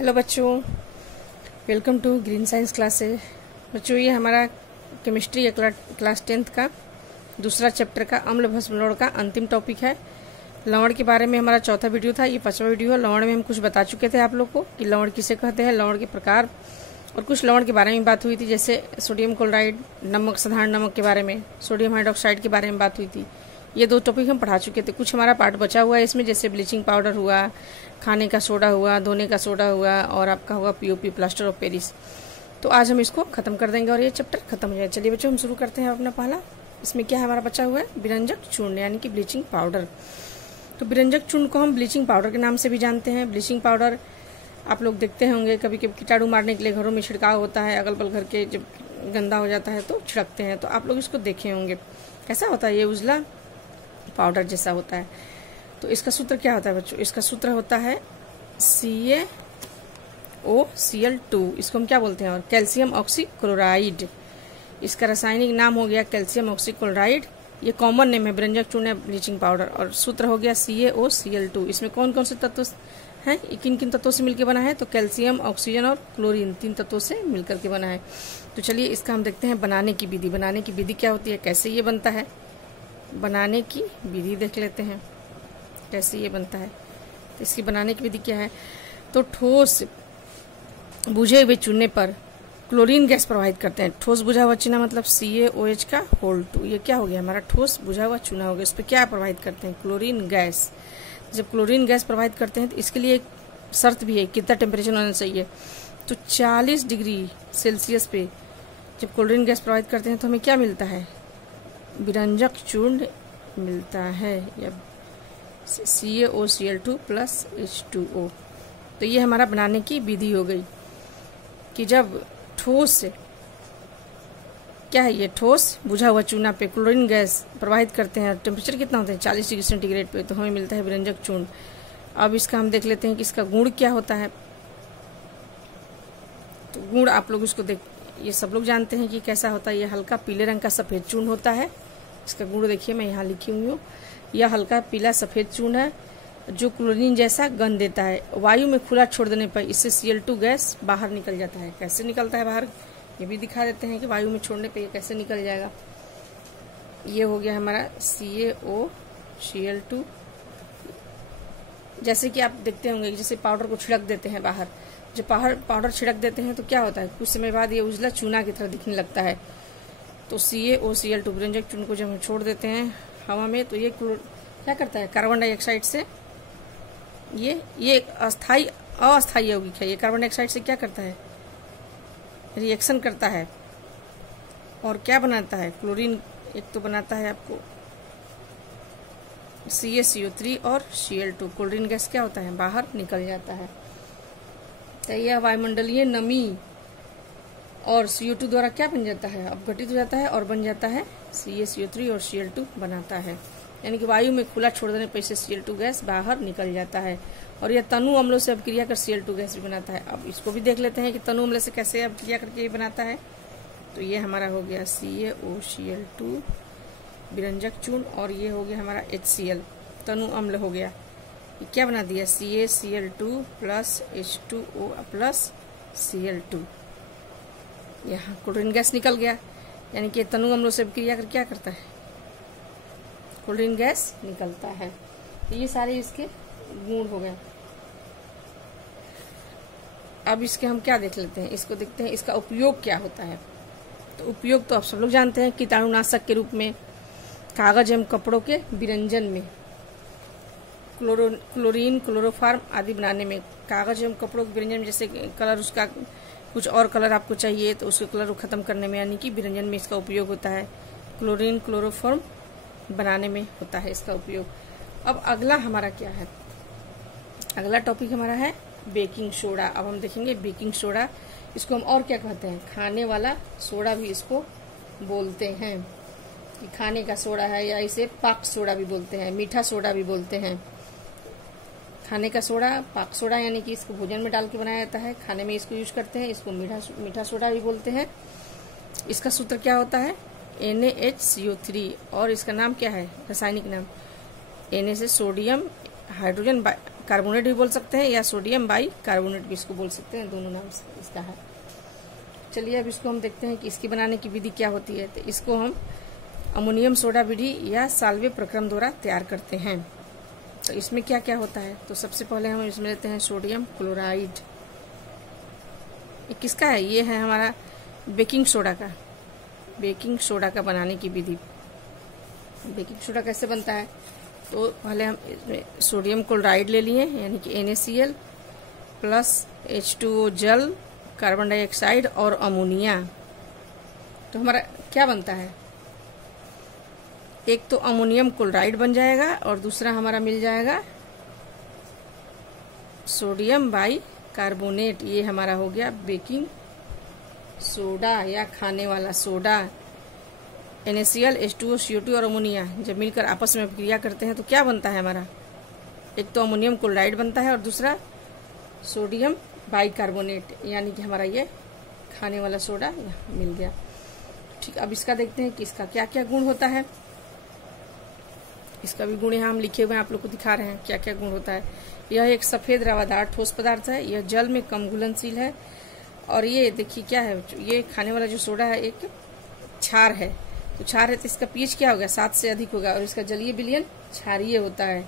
Hello बच्चों, welcome to green science classes. बच्चों, ये हमारा केमिस्ट्री या क्लास 10th का दूसरा चैप्टर का अम्ल भस्म लवण का अंतिम टॉपिक है। लवण के बारे में हमारा चौथा वीडियो था, ये 5वां वीडियो है। लवण में हम कुछ बता चुके थे आप लोग को कि लवण किसे कहते हैं, लवण के प्रकार और कुछ लवण के बारे में बात हुई थी, जैसे सोडियम क्लोराइड, नमक, साधारण नमक के बारे में, सोडियम हाइड्रोक्साइड के बारे में बात हुई थी। ये 2 टॉपिक हम पढ़ा चुके थे। कुछ हमारा पार्ट बचा हुआ है इसमें, जैसे ब्लीचिंग पाउडर हुआ, खाने का सोडा हुआ, धोने का सोडा हुआ और आपका हुआ पीओपी, प्लास्टर ऑफ पेरिस। तो आज हम इसको खत्म कर देंगे और ये चैप्टर खत्म हो जाएगा। चलिए बच्चों, हम शुरू करते हैं अपना पहला। इसमें क्या हमारा बचा हुआ है, विरंजक चूर्ण यानी कि ब्लीचिंग पाउडर। तो विरंजक चूर्ण को हम ब्लीचिंग पाउडर के नाम से भी जानते हैं। ब्लीचिंग पाउडर आप लोग देखते होंगे, कभी कभी कीटाणु मारने के लिए घरों में छिड़काव होता है, अगल बगल घर के जब गंदा हो जाता है तो छिड़कते हैं। तो आप लोग इसको देखे होंगे, कैसा होता है, ये उजला पाउडर जैसा होता है। तो इसका सूत्र क्या होता है बच्चों, इसका सूत्र होता है CaOCl2। इसको हम क्या बोलते हैं, और कैल्शियम ऑक्सीक्लोराइड। इसका रासायनिक नाम हो गया कैल्शियम ऑक्सीक्लोराइड। ये कॉमन नेम है, विरंजक चूर्ण है ब्लीचिंग पाउडर। और सूत्र हो गया CaOCl2। इसमें कौन कौन से तत्व हैं, किन किन तत्वों से मिलकर बना है, तो कैल्शियम, ऑक्सीजन और क्लोरीन, 3 तत्वों से मिलकर के बना है। तो चलिए इसका हम देखते हैं बनाने की विधि। बनाने की विधि क्या होती है, कैसे ये बनता है, बनाने की विधि देख लेते हैं कैसे ये बनता है। तो इसकी बनाने की विधि क्या है, तो ठोस बुझे हुए चूने पर क्लोरीन गैस प्रवाहित करते हैं। ठोस बुझा हुआ चूना मतलब CaOH का होल 2। ये क्या हो गया, हमारा ठोस बुझा हुआ चूना हो गया। इस पर क्या प्रवाहित करते हैं, क्लोरीन गैस। जब क्लोरीन गैस प्रवाहित करते हैं तो इसके लिए एक शर्त भी है, कितना टेम्परेचर होना चाहिए, तो 40 डिग्री सेल्सियस पे जब क्लोरीन गैस प्रवाहित करते हैं तो हमें क्या मिलता है, विरंजक चूर्ण मिलता है, या CaOCl2 प्लस H2O। तो ये हमारा बनाने की विधि हो गई कि जब ठोस क्या है, ये ठोस बुझा हुआ चूना पे क्लोरीन गैस प्रवाहित करते हैं, टेम्परेचर कितना होता है 40 डिग्री सेंटीग्रेड पे, तो हमें मिलता है विरंजक चूर्ण। अब इसका हम देख लेते हैं कि इसका गुण क्या होता है। तो गुण आप लोग इसको ये सब लोग जानते हैं कि कैसा होता है। ये हल्का पीले रंग का सफेद चूर्ण होता है। इसका गुण देखिए, मैं यहाँ लिखी हुई हूँ। यह हल्का पीला सफेद चूर्ण है जो क्लोरीन जैसा गंध देता है। वायु में खुला छोड़ देने पर इससे Cl2 गैस बाहर निकल जाता है। कैसे निकलता है बाहर, ये भी दिखा देते हैं कि वायु में छोड़ने पे ये कैसे निकल जाएगा। ये हो गया हमारा CaOCl2। जैसे कि आप देखते होंगे, जैसे पाउडर को छिड़क देते हैं बाहर, जब पाउडर छिड़क देते हैं तो क्या होता है, कुछ समय बाद ये उजला चूना की तरह दिखने लगता है। तो CaOCl2 विरंजक चूर्ण को जब हम छोड़ देते हैं हवा में, तो ये क्या करता है, कार्बन डाइऑक्साइड से ये अस्थायी यौगिक है। ये कार्बन डाइऑक्साइड से क्या करता है, रिएक्शन करता है और क्या बनाता है, क्लोरीन एक तो बनाता है आपको CaCO3 और Cl2। क्लोरीन गैस क्या होता है, बाहर निकल जाता है। तो यह वायुमंडलीय नमी और CO2 द्वारा क्या बन जाता है, अपघटित हो जाता है और बन जाता है CaCO3 और Cl2 बनाता है। यानी कि वायु में खुला छोड़ देने पर इससे Cl2 गैस बाहर निकल जाता है। और यह तनु अम्लों से अभिक्रिया कर Cl2 गैस भी बनाता है। अब इसको भी देख लेते हैं कि तनु अम्ल से कैसे अभिक्रिया करके ये बनाता है। तो ये हमारा हो गया CaOCl2 विरंजक चूर्ण, और ये हो गया हमारा HCl तनु अम्ल हो गया। ये क्या बना दिया, CaCl2 plus H2O plus Cl2। यहाँ क्लोरीन गैस निकल गया, यानी कि तनु अम्लों से अभिक्रिया कर क्या करता है, क्लोरीन गैस निकलता है। तो ये सारे इसके गुण हो गए। अब इसके हम क्या देख लेते हैं, इसको देखते हैं इसका उपयोग क्या होता है। तो उपयोग तो आप सब लोग जानते हैं, कीटाणुनाशक के रूप में, कागज एवं कपड़ों के विरंजन में, क्लोरीन, क्लोरोफॉर्म आदि बनाने में, कागज एवं कपड़ों के विरंजन में, जैसे कलर उसका कुछ और कलर आपको चाहिए तो उसके कलर को खत्म करने में, यानी कि विरंजन में इसका उपयोग होता है। क्लोरीन, क्लोरोफॉर्म बनाने में होता है इसका उपयोग। अब अगला हमारा क्या है, अगला टॉपिक हमारा है बेकिंग सोडा। अब हम देखेंगे बेकिंग सोडा, इसको हम और क्या कहते हैं, खाने वाला सोडा भी इसको बोलते हैं। ये खाने का सोडा है, या इसे पाक सोडा भी बोलते हैं, मीठा सोडा भी बोलते हैं। खाने का सोडा, पाक सोडा, यानी कि इसको भोजन में डाल के बनाया जाता है, खाने में इसको यूज करते हैं। इसको मीठा सोडा भी बोलते हैं। इसका सूत्र क्या होता है, NaHCO3, और इसका नाम क्या है, रासायनिक नाम Na से सोडियम हाइड्रोजन कार्बोनेट भी बोल सकते हैं या सोडियम बाई कार्बोनेट भी इसको बोल सकते हैं, दोनों नाम से इसका है। चलिए अब इसको हम देखते हैं कि इसकी बनाने की विधि क्या होती है। तो इसको हम अमोनियम सोडा विधि या साल्वे प्रक्रम द्वारा तैयार करते हैं। तो इसमें क्या क्या होता है, तो सबसे पहले हम इसमें लेते हैं सोडियम क्लोराइड। ये किसका है, ये है हमारा बेकिंग सोडा का। बेकिंग सोडा का बनाने की विधि, बेकिंग सोडा कैसे बनता है, तो पहले हम इसमें सोडियम क्लोराइड ले लिए यानी कि NaCl प्लस H2O जल, कार्बन डाइऑक्साइड और अमोनिया। तो हमारा क्या बनता है, एक तो अमोनियम क्लोराइड बन जाएगा और दूसरा हमारा मिल जाएगा सोडियम बाई कार्बोनेट। ये हमारा हो गया बेकिंग सोडा या खाने वाला सोडा। NaCl, H2O, CO2 और अमोनिया जब मिलकर आपस में क्रिया करते हैं तो क्या बनता है हमारा, एक तो अमोनियम क्लोराइड बनता है और दूसरा सोडियम बाइकार्बोनेट, यानी कि हमारा ये खाने वाला सोडा मिल गया। ठीक, अब इसका देखते हैं कि इसका क्या क्या गुण होता है। इसका भी गुण यहाँ हम लिखे हुए हैं, आप लोग को दिखा रहे हैं क्या क्या गुण होता है। यह एक सफेद रवादार ठोस पदार्थ है, यह जल में कम घुलनशील है और ये देखिए क्या है, ये खाने वाला जो सोडा है एक क्षार है। तो क्षार है तो इसका पीएच क्या होगा, 7 से अधिक होगा और इसका जलीय विलयन क्षारीय होता है।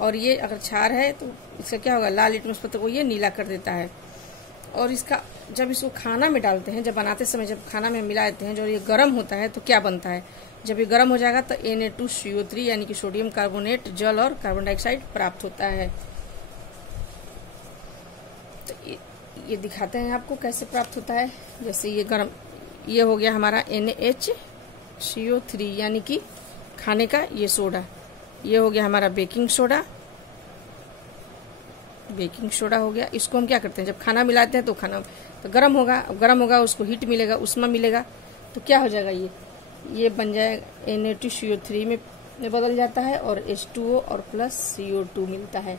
और ये अगर क्षार है तो इसका क्या होगा, लाल लिटमस पत्र को ये नीला कर देता है। और इसका जब इसको खाना में डालते हैं, जब बनाते समय जब खाना में मिला देते हैं, जब ये गर्म होता है तो क्या बनता है, जब ये गर्म हो जाएगा तो Na2CO3 यानी कि सोडियम कार्बोनेट, जल और कार्बन डाइऑक्साइड प्राप्त होता है। तो ये दिखाते हैं आपको कैसे प्राप्त होता है। जैसे ये गर्म, ये हो गया हमारा NaHCO3 यानी कि खाने का ये सोडा। ये हो गया हमारा बेकिंग सोडा, बेकिंग सोडा हो गया। इसको हम क्या करते हैं, जब खाना मिलाते हैं तो खाना तो गर्म होगा, अब गर्म होगा उसको हीट मिलेगा, उष्मा मिलेगा, तो क्या हो जाएगा, ये बन जाएगा Na2CO3 में बदल जाता है और H2O और प्लस CO2 मिलता है।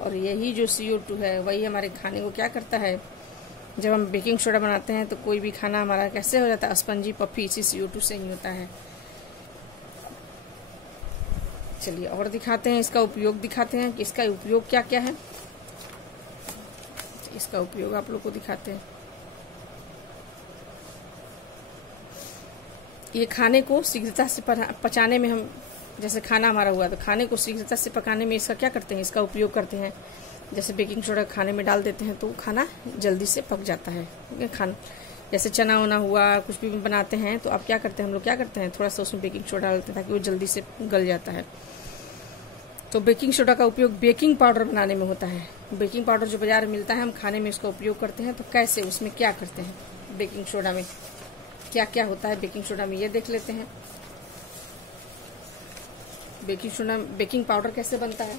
और यही जो CO2 है वही हमारे खाने को क्या करता है, जब हम बेकिंग सोडा बनाते हैं तो कोई भी खाना हमारा कैसे हो जाता है, स्पंजी पफी, इसी CO2 से ही होता है। चलिए और दिखाते हैं, इसका उपयोग दिखाते हैं कि इसका उपयोग क्या क्या है। इसका उपयोग आप लोग को दिखाते हैं। ये खाने को शीघ्रता से पचाने में, हम जैसे खाना हमारा हुआ तो खाने को शीघ्रता से पकाने में इसका क्या करते हैं, इसका उपयोग करते हैं। जैसे बेकिंग सोडा खाने में डाल देते हैं तो खाना जल्दी से पक जाता है। खाना जैसे चना वना हुआ, कुछ भी बनाते हैं तो आप क्या करते हैं, हम लोग क्या करते हैं, थोड़ा सा उसमें बेकिंग सोडा डालते हैं ताकि वो जल्दी से गल जाता है। तो बेकिंग सोडा का उपयोग बेकिंग पाउडर बनाने में होता है। बेकिंग पाउडर जो बाजार में मिलता है, हम खाने में इसका उपयोग करते हैं। तो कैसे, उसमें क्या करते हैं, बेकिंग सोडा में क्या क्या होता है, बेकिंग सोडा में ये देख लेते हैं। बेकिंग सोडा, बेकिंग पाउडर कैसे बनता है।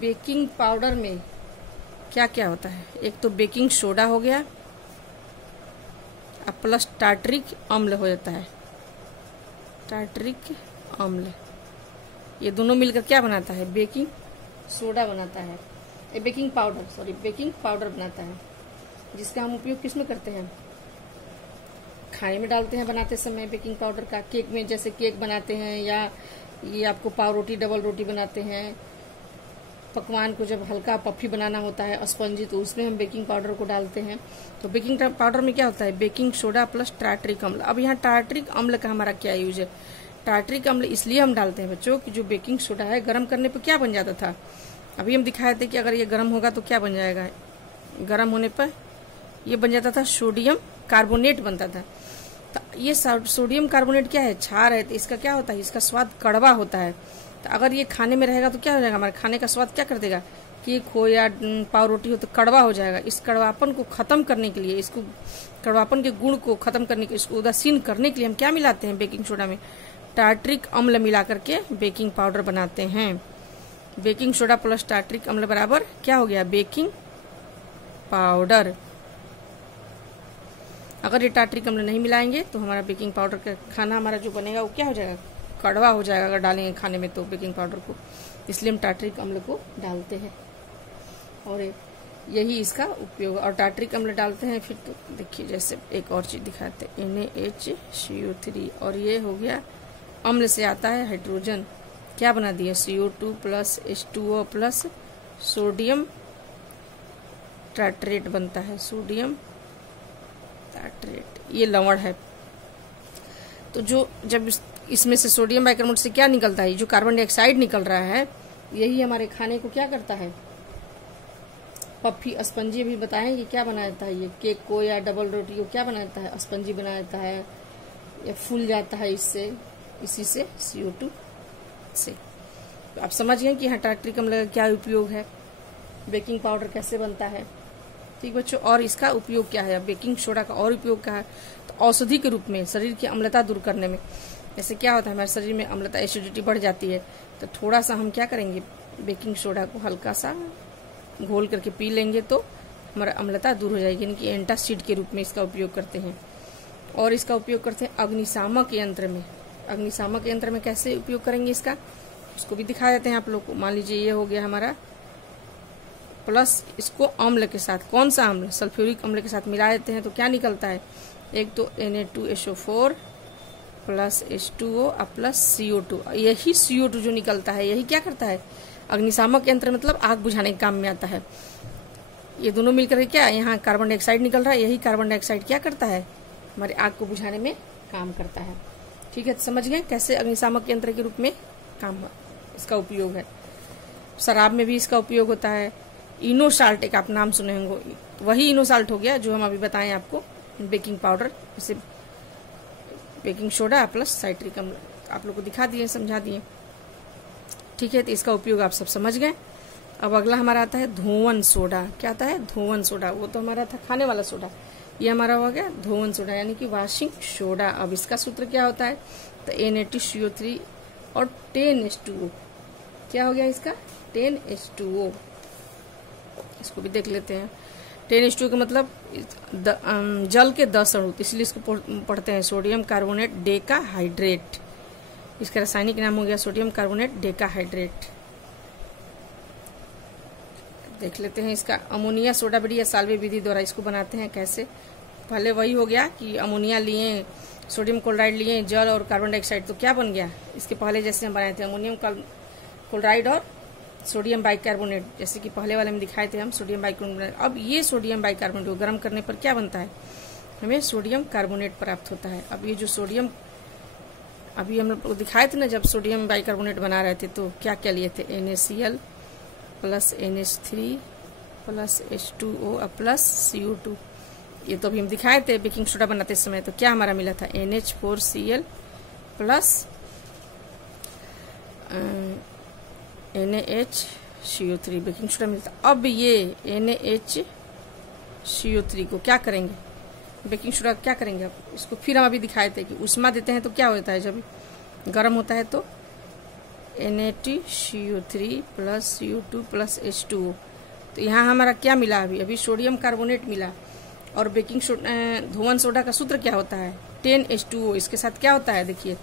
बेकिंग पाउडर में क्या क्या होता है, एक तो बेकिंग सोडा हो गया अब प्लस टार्टरिक अम्ल हो जाता है। टार्टरिक अम्ल, ये दोनों मिलकर क्या बनाता है, बेकिंग सोडा बनाता है। ये बेकिंग पाउडर बनाता है, जिसका हम उपयोग किस में करते हैं, खाने में डालते हैं बनाते समय। बेकिंग पाउडर का केक में, जैसे केक बनाते हैं या ये आपको पाव रोटी, डबल रोटी बनाते हैं। पकवान को जब हल्का पफी बनाना होता है स्पंजी, तो उसमें हम बेकिंग पाउडर को डालते हैं। तो बेकिंग पाउडर में क्या होता है, बेकिंग सोडा प्लस टार्टरिक अम्ल। अब यहाँ टार्टरिक अम्ल का हमारा क्या यूज है, टार्टरिक अम्ल इसलिए हम डालते हैं बच्चों कि जो बेकिंग सोडा है गर्म करने पर क्या बन जाता था, अभी हम दिखाए थे कि अगर ये गर्म होगा तो क्या बन जाएगा, गर्म होने पर ये बन जाता था सोडियम कार्बोनेट बनता था। तो ये सोडियम कार्बोनेट क्या है, क्षार है, तो इसका क्या होता है, इसका स्वाद कड़वा होता है। तो अगर ये खाने में रहेगा तो क्या हो जाएगा, हमारे खाने का स्वाद क्या कर देगा, केक हो या पाव रोटी हो तो कड़वा हो जाएगा। इस कड़वापन को खत्म करने के लिए, इसको कड़वापन के गुण को खत्म करने के लिए, इसको उदासीन करने के लिए हम क्या मिलाते हैं बेकिंग सोडा में, टार्टरिक अम्ल मिला करके बेकिंग पाउडर बनाते हैं। बेकिंग सोडा प्लस टार्टरिक अम्ल बराबर क्या हो गया, बेकिंग पाउडर। अगर ये टार्टरिक अम्ल नहीं मिलाएंगे तो हमारा बेकिंग पाउडर का खाना हमारा जो बनेगा वो क्या हो जाएगा, कड़वा हो जाएगा अगर डालेंगे खाने में तो बेकिंग पाउडर को। इसलिए हम टार्टरिक अम्ल को डालते हैं और यही इसका उपयोग। और टार्टरिक अम्ल डालते हैं फिर तो देखिए, जैसे एक और चीज दिखाते हैं NaHCO3, और ये हो गया अम्ल से आता है हाइड्रोजन, क्या बना दिया, CO2 plus H2O plus sodium tartrate बनता है, सोडियम टार्ट्रेट, ये लवण है। तो जो जब इसमें से सोडियम बाइकार्बोनेट से क्या निकलता है, जो कार्बन डाइऑक्साइड निकल रहा है, यही हमारे खाने को क्या करता है, पफी स्पंजी भी बताएं कि क्या बना देता है, ये केक को या डबल रोटी को क्या बना देता है, स्पंजी बना देता है या फूल जाता है इससे, इसी से CO2 से। तो आप समझ गए कि यहाँ टार्ट्रिक अम्ल का क्या उपयोग है, बेकिंग पाउडर कैसे बनता है। ठीक बच्चों, और इसका उपयोग क्या है, बेकिंग सोडा का और उपयोग क्या है, तो औषधि के रूप में शरीर की अम्लता दूर करने में। जैसे क्या होता है, हमारे शरीर में अम्लता, एसिडिटी बढ़ जाती है, तो थोड़ा सा हम क्या करेंगे, बेकिंग सोडा को हल्का सा घोल करके पी लेंगे तो हमारा अम्लता दूर हो जाएगी, यानी कि एंटासिड के रूप में इसका उपयोग करते हैं। और इसका उपयोग करते हैं अग्निशामक यंत्र में। अग्निशामक यंत्र में कैसे उपयोग करेंगे इसका, उसको भी दिखा देते हैं आप लोग को। मान लीजिए ये हो गया हमारा, प्लस इसको अम्ल के साथ, कौन सा अम्ल, सल्फ्यूरिक अम्ल के साथ मिला देते हैं तो क्या निकलता है, एक तो Na2SO4 प्लस H2O और प्लस CO2। यही CO2 जो निकलता है, यही क्या करता है, अग्निशामक यंत्र मतलब आग बुझाने के काम में आता है। ये दोनों मिलकर क्या, यहाँ कार्बन डाइऑक्साइड निकल रहा है, यही कार्बन डाइऑक्साइड क्या करता है, हमारे आग को बुझाने में काम करता है। ठीक है, समझ गए कैसे अग्निशामक यंत्र के रूप में काम इसका उपयोग है। शराब में भी इसका उपयोग होता है। इनोसाल्ट, एक आप नाम सुने होंगे, वही इनोसाल्ट हो गया जो हम अभी बताएं आपको, बेकिंग पाउडर, जैसे बेकिंग सोडा प्लस साइट्रिक अम्ल, आप लोग को दिखा दिए, समझा दिए। ठीक है, तो इसका उपयोग आप सब समझ गए। अब अगला हमारा आता है धोवन सोडा। क्या आता है, धोवन सोडा, वो तो हमारा था खाने वाला सोडा, ये हमारा हो गया धोवन सोडा, यानी कि वॉशिंग सोडा। अब इसका सूत्र क्या होता है, तो Na2CO3 और 10H2O, क्या हो गया इसका, 10H2O। इसको भी देख लेते हैं। 10H2O का मतलब जल के 10 अणु, इसलिए इसको पढ़ते हैं सोडियम कार्बोनेट डेकाहाइड्रेट। इसका रासायनिक नाम हो गया सोडियम कार्बोनेट डेकाहाइड्रेट। देख लेते हैं इसका अमोनिया सोडा बड़ी या साल्वे विधि द्वारा इसको बनाते हैं। कैसे, पहले वही हो गया कि अमोनिया लिए, सोडियम क्लोराइड लिए, जल और कार्बन डाइऑक्साइड, तो क्या बन गया, इसके पहले जैसे हम बनाए थे अमोनियम क्लोराइड और सोडियम बाइकार्बोनेट, जैसे कि पहले वाले में दिखाए थे हम सोडियम बाइकार्बोनेट। अब ये सोडियम बाइकार्बोनेट को गर्म करने पर क्या बनता है, हमें सोडियम कार्बोनेट प्राप्त होता है। अब ये जो सोडियम अभी हम लोग दिखाए थे ना, जब सोडियम बाइकार्बोनेट बना रहे थे तो क्या क्या लिए थे, NaCl plus NH3 plus H2O plus CO2। ये तो अभी हम दिखाए थे बेकिंग सोडा बनाते समय, तो क्या हमारा मिला था, NH4Cl plus NaHCO3 baking soda मिलता। अब ये NaHCO3 को क्या करेंगे, बेकिंग सोडा क्या करेंगे, अब इसको फिर हम अभी दिखाए थे कि उष्मा देते हैं तो क्या होता है, जब गर्म होता है तो Na2CO3 plus CO2 plus H2O। तो यहाँ हमारा क्या मिला, अभी सोडियम कार्बोनेट मिला। और बेकिंग धोवन सोडा का सूत्र क्या होता है, 10H2O, इसके साथ क्या होता है, देखिए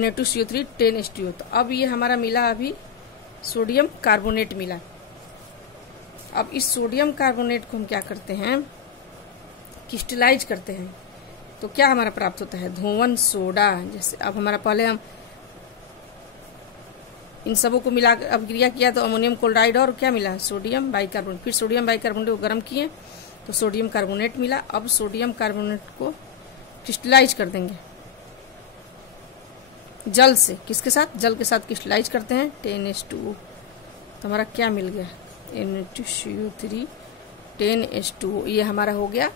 Na2CO3 10H2O। तो अब ये हमारा मिला अभी सोडियम कार्बोनेट मिला। अब इस सोडियम कार्बोनेट को हम क्या करते हैं, क्रिस्टलाइज करते हैं, तो क्या हमारा प्राप्त होता है, धोवन सोडा। जैसे अब हमारा पहले हम इन सबों को मिला अब क्रिया किया तो अमोनियम क्लोराइड और क्या मिला, सोडियम बाइकार्बोनेट। फिर सोडियम बाइकार्बोनेट को गर्म किए तो सोडियम कार्बोनेट मिला। अब सोडियम कार्बोनेट को क्रिस्टलाइज कर देंगे जल से, किसके साथ, जल के साथ क्रिस्टलाइज करते हैं 10H2O। तो हमारा क्या मिल गया, Na2CO3 10H2O, ये हमारा हो गया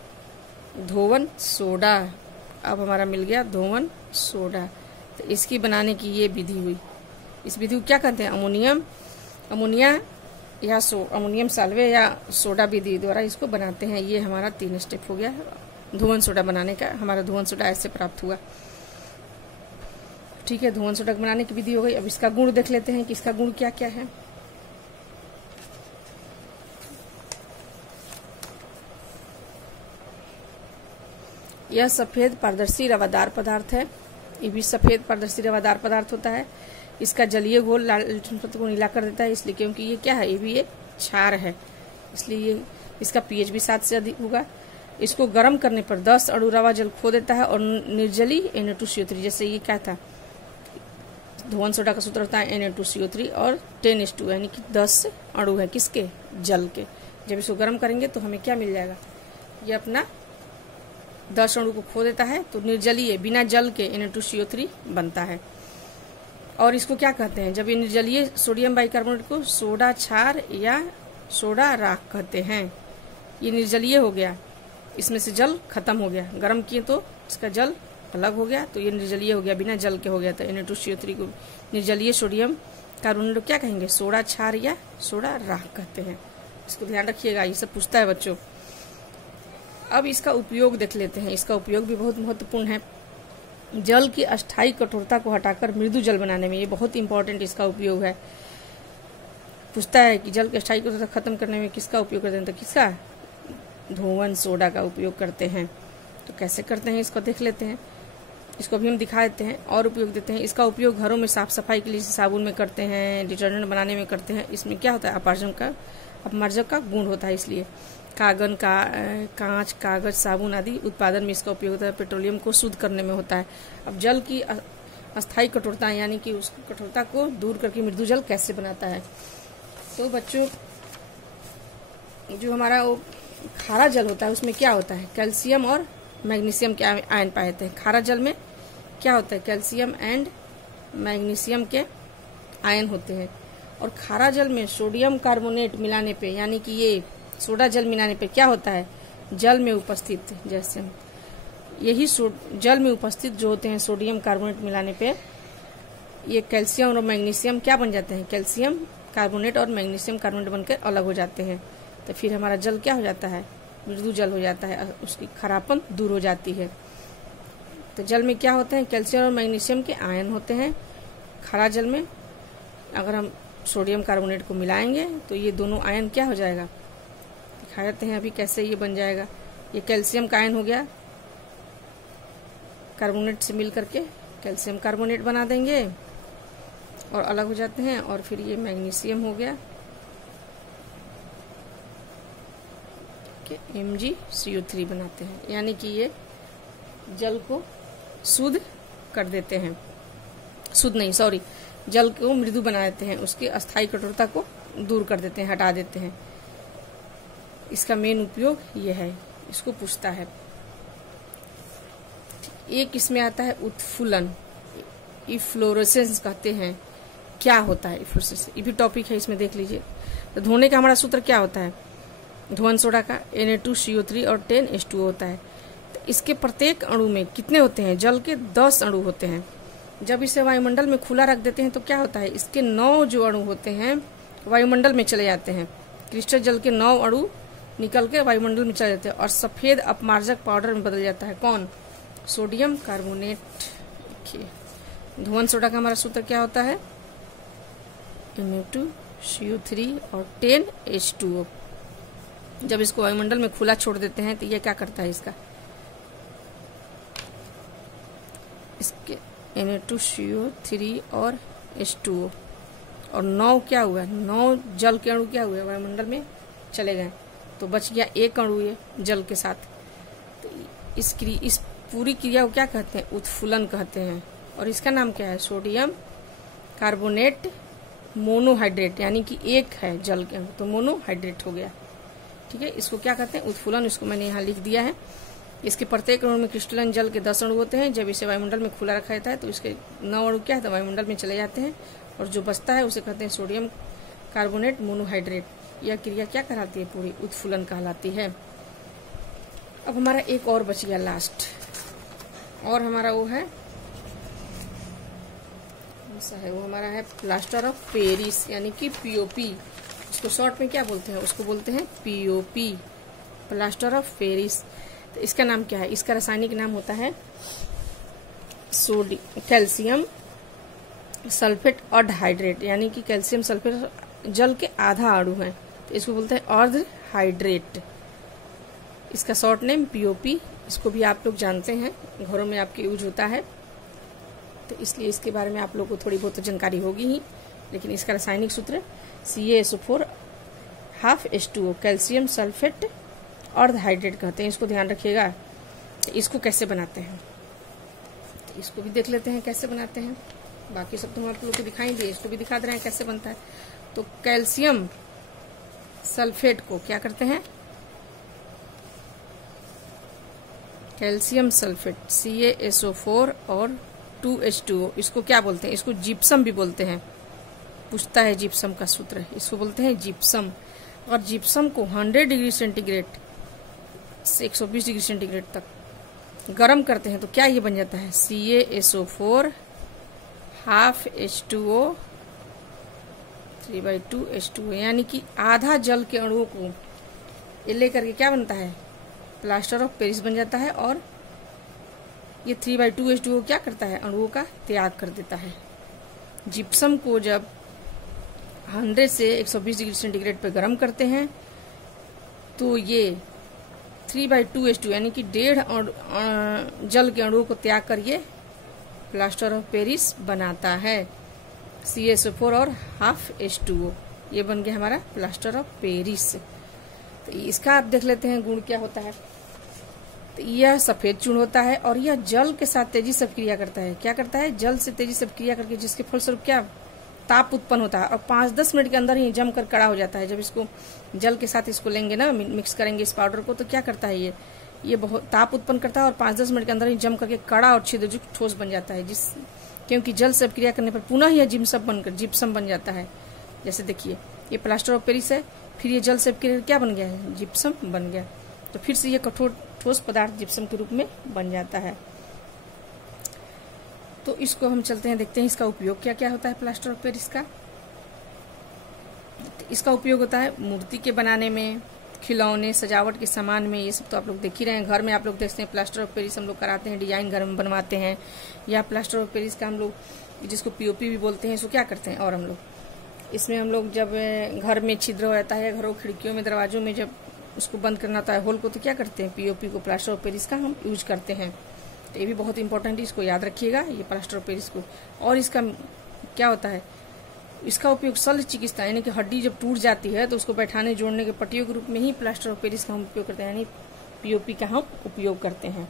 धोवन सोडा। अब हमारा मिल गया धोवन सोडा। तो इसकी बनाने की ये विधि हुई। इस विधि को क्या कहते हैं, अमोनिया या अमोनियम साल्वे या सोडा विधि द्वारा इसको बनाते हैं। ये हमारा 3 स्टेप हो गया धोवन सोडा बनाने का। हमारा धोवन सोडा ऐसे प्राप्त हुआ। ठीक है, धोवन सोडा बनाने की विधि हो गई। अब इसका गुण देख लेते हैं कि इसका गुण क्या क्या है। यह सफेद पारदर्शी रवादार पदार्थ है। ये भी सफेद पारदर्शी रवादार पदार्थ होता है। इसका जलीय घोल लालटेन पदार्थ को नीला कर देता है, इसलिए क्योंकि ये क्या है, ये भी एक क्षार है, इसलिए ये इसका pH भी 7 से अधिक होगा। इसको गर्म करने पर 10 अणु रवा जल खो देता है और निर्जली Na2CO3, जैसे ये क्या था, धुआं सोडा का सूत्र होता है Na2CO3 और 10H2 यानी कि 10 अणु है किसके, जल के। जब इसको गर्म करेंगे तो हमें क्या मिल जाएगा, ये अपना 10 अणु को खो देता है तो निर्जलीय बिना जल के Na2CO3 बनता है। और इसको क्या कहते हैं, जब ये निर्जलीय सोडियम बाइकार्बोनेट को सोडा क्षार या सोडा राख कहते हैं। ये निर्जलीय हो गया, इसमें से जल खत्म हो गया, गर्म किए तो इसका जल अलग हो गया, तो ये निर्जलीय हो गया, बिना जल के हो गया। तो Na2CO3 को निर्जलीय सोडियम कार्बोनेट क्या कहेंगे, सोडा क्षार या सोडा राख कहते हैं। इसको ध्यान रखिएगा, ये सब पूछता है बच्चों। अब इसका उपयोग देख लेते हैं। इसका उपयोग भी बहुत महत्वपूर्ण है। जल की अस्थायी कठोरता को हटाकर मृदु जल बनाने में, ये बहुत इंपॉर्टेंट इसका उपयोग है। पूछता है कि जल की अस्थायी कठोरता खत्म करने में किसका उपयोग करते हैं, तो किसका, धुआं सोडा का उपयोग करते हैं। तो कैसे करते हैं इसको देख लेते हैं। इसको भी हम दिखा देते हैं और उपयोग देते हैं। इसका उपयोग घरों में साफ सफाई के लिए साबुन में करते हैं, डिटर्जेंट बनाने में करते हैं। इसमें क्या होता है, अपमार्जक का गुण होता है, इसलिए कांच, कागज, साबुन आदि उत्पादन में इसका उपयोग होता है। पेट्रोलियम को शुद्ध करने में होता है। अब जल की अस्थायी कठोरता यानी कि उस कठोरता को दूर करके मृदु जल कैसे बनाता है। तो बच्चों, जो हमारा वो खारा जल होता है उसमें क्या होता है, कैल्शियम और मैग्नीशियम के आयन पाए जाते हैं। खारा जल में क्या होता है, कैल्शियम एंड मैग्नीशियम के आयन होते हैं। और खारा जल में सोडियम कार्बोनेट मिलाने पे, यानी कि ये सोडा जल मिलाने पे क्या होता है, जल में उपस्थित, जैसे यही जल में उपस्थित जो होते हैं सोडियम कार्बोनेट मिलाने पे, ये कैल्शियम और मैग्नीशियम क्या बन जाते हैं, कैल्शियम कार्बोनेट और मैग्नीशियम कार्बोनेट बनकर अलग हो जाते हैं। तो फिर हमारा जल क्या हो जाता है, मृदु जल हो जाता है, उसकी खरापन दूर हो जाती है। तो जल में क्या होते हैं, कैल्शियम और मैग्नीशियम के आयन होते हैं। खारा जल में अगर हम सोडियम कार्बोनेट को मिलाएंगे तो ये दोनों आयन क्या हो जाएगा, दिखा देते हैं अभी कैसे ये बन जाएगा। ये कैल्शियम का आयन हो गया, कार्बोनेट से मिल करके कैल्शियम कार्बोनेट बना देंगे और अलग हो जाते हैं। और फिर ये मैग्नीशियम हो गया, MgCO3 बनाते हैं, यानी कि ये जल को शुद्ध कर देते हैं, शुद्ध नहीं सॉरी, जल को मृदु बना देते हैं, उसकी अस्थायी कठोरता को दूर कर देते हैं, हटा देते हैं। इसका मेन उपयोग ये है, इसको पूछता है। एक इसमें आता है उत्फुलन, इफ्लोरेसेंस कहते हैं। क्या होता है इफ्लोरेसेंस, ये भी टॉपिक है, इसमें देख लीजिए। तो धोने का हमारा सूत्र क्या होता है, धुआं सोडा का Na2CO3 और 10H2O होता है। तो इसके प्रत्येक अणु में कितने होते हैं, जल के 10 अणु होते हैं। जब इसे वायुमंडल में खुला रख देते हैं तो क्या होता है, इसके 9 जो अणु होते हैं वायुमंडल में चले जाते हैं। क्रिस्टल जल के 9 अणु निकल के वायुमंडल में चले जाते हैं और सफेद अपमार्जक पाउडर में बदल जाता है। कौन, सोडियम कार्बोनेट। देखिए धुआं सोडा का हमारा सूत्र क्या होता है, Na2CO3 और 10H2O। जब इसको वायुमंडल में खुला छोड़ देते हैं तो ये क्या करता है, इसके Na2CO3 और H2O और 9 क्या हुआ, 9 जल के अणु क्या हुए, वायुमंडल में चले गए, तो बच गया एक अणु ये जल के साथ। तो इस पूरी क्रिया को क्या कहते हैं, उत्फुलन कहते हैं। और इसका नाम क्या है, सोडियम कार्बोनेट मोनोहाइड्रेट, यानी कि एक है जल के अणु तो मोनोहाइड्रेट हो गया। ठीक है, इसको क्या कहते हैं, उत्फुलन। इसको मैंने यहाँ लिख दिया है। इसके प्रत्येक अणु में क्रिस्टलन जल के 10 अणु होते हैं। जब इसे वायुमंडल में खुला रखा जाता है तो इसके 9 अणु क्या है, तो वायुमंडल में चले जाते हैं और जो बचता है उसे कहते हैं सोडियम कार्बोनेट मोनोहाइड्रेट। यह क्रिया क्या कहलाती है, पूरी उत्फुलन कहलाती है। अब हमारा एक और बच गया लास्ट, और हमारा वो है वो हमारा है प्लास्टर ऑफ पेरिस, यानी कि POP। इसको शॉर्ट में क्या बोलते हैं, उसको बोलते हैं POP, प्लास्टर ऑफ पेरिस। तो इसका नाम क्या है, इसका रासायनिक नाम होता है कैल्शियम सल्फेट अर्धहाइड्रेट, यानी कि कैल्शियम सल्फेट जल के आधा अणु है, तो इसको बोलते हैं अर्धहाइड्रेट। इसका शॉर्ट नेम POP। इसको भी आप लोग जानते हैं, घरों में आपके यूज होता है, तो इसलिए इसके बारे में आप लोग को थोड़ी बहुत जानकारी होगी ही। लेकिन इसका रासायनिक सूत्र CaSO4 half H2O, calcium sulphate अर्धहाइड्रेट कहते हैं। इसको ध्यान रखिएगा। तो इसको कैसे बनाते हैं, तो इसको भी देख लेते हैं कैसे बनाते हैं। बाकी सब तो हम आप लोग को दिखाई दिए, इसको भी दिखा दे रहे हैं कैसे बनता है। तो कैल्शियम सल्फेट को क्या करते हैं, कैल्शियम सल्फेट CaSO4 और 2H2O, इसको क्या बोलते हैं, इसको जिप्सम भी बोलते हैं। पूछता है जिप्सम का सूत्र, इसको बोलते हैं जिप्सम। और जिप्सम को 100 डिग्री सेंटीग्रेड से 120 डिग्री सेंटीग्रेड तक गर्म करते हैं तो क्या ये बन जाता है, CaSO4 हाफ H2O 3/2 H2O, यानी कि आधा जल के अणुओं को ये लेकर के क्या बनता है, प्लास्टर ऑफ पेरिस बन जाता है। और ये 3/2 H2O क्या करता है, अणुओं का त्याग कर देता है। जिप्सम को जब 100 से 120 डिग्री सेंटीग्रेड पे गर्म करते हैं तो ये 3/2 H2O यानी कि 1.5 जल के अणुओं को त्याग कर ये प्लास्टर ऑफ पेरिस बनाता है। CaSO4 और हाफ H2O, ये बन गया हमारा प्लास्टर ऑफ पेरिस। तो इसका आप देख लेते हैं गुण क्या होता है। तो यह सफेद चूर्ण होता है और यह जल के साथ तेजी से क्रिया करता है। क्या करता है, जल से तेजी से क्रिया करके जिसके फलस्वरूप क्या ताप उत्पन्न होता है और 5-10 मिनट के अंदर ही जमकर कड़ा हो जाता है। जब इसको जल के साथ इसको लेंगे ना, मिक्स करेंगे इस पाउडर को, तो क्या करता है, ये बहुत ताप उत्पन्न करता है और 5-10 मिनट के अंदर ही जम करके कड़ा और छिद्रयुक्त ठोस बन जाता है। क्योंकि जल से क्रिया करने पर पुनः यह जिप्सम बन जाता है। जैसे देखिए ये प्लास्टर ऑफ पेरिस है, फिर ये जल से क्या बन गया है, जिप्सम बन गया। तो फिर से ये कठोर ठोस पदार्थ जिप्सम के रूप में बन जाता है। तो इसको हम चलते हैं, देखते हैं इसका उपयोग क्या क्या होता है प्लास्टर ऑफ पेरिस का। इसका उपयोग होता है मूर्ति के बनाने में, खिलौने, सजावट के सामान में, ये सब तो आप लोग देख ही रहे हैं। घर में आप लोग देखते हैं प्लास्टर ऑफ पेरिस हम लोग कराते हैं, डिजाइन घर में बनवाते हैं। या प्लास्टर ऑफ पेरिस का हम लोग जिसको POP भी बोलते हैं, इसको क्या करते हैं, और हम लोग इसमें हम लोग जब घर में छिद्र हो जाता है, घरों खिड़कियों में दरवाजों में जब उसको बंद करना होता है होल को, तो क्या करते हैं, POP को प्लास्टर ऑफ पेरिस का हम यूज करते हैं। तो ये भी बहुत इंपॉर्टेंट है, इसको याद रखिएगा, ये प्लास्टर ऑफ पेरिस को। और इसका क्या होता है, इसका उपयोग शल्य चिकित्सा यानी कि हड्डी जब टूट जाती है तो उसको बैठाने जोड़ने के पट्टियों के रूप में ही प्लास्टर ऑफ पेरिस का हम उपयोग करते हैं, यानी POP का हम उपयोग करते हैं।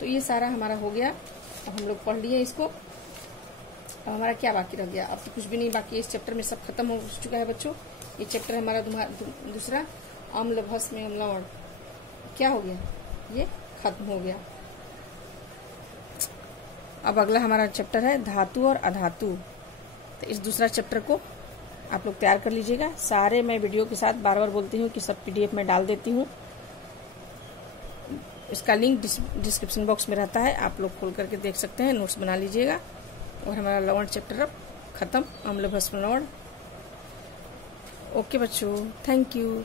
तो ये सारा हमारा हो गया, हम लोग पढ़ लिए इसको। अब हमारा क्या बाकी रह गया, अब तो कुछ भी नहीं बाकी है। इस चैप्टर में सब खत्म हो चुका है बच्चों। ये चैप्टर हमारा दूसरा अम्ल भस्म एवं लवण क्या हो गया, ये खत्म हो गया। अब अगला हमारा चैप्टर है धातु और अधातु। तो इस दूसरा चैप्टर को आप लोग तैयार कर लीजिएगा। सारे मैं वीडियो के साथ बार बार बोलती हूँ कि सब PDF में डाल देती हूँ। इसका लिंक डिस्क्रिप्शन बॉक्स में रहता है, आप लोग खोल करके देख सकते हैं, नोट्स बना लीजिएगा। और हमारा लवण चैप्टर अब खत्म, अम्ल भस्म लवण। ओके बच्चों, थैंक यू।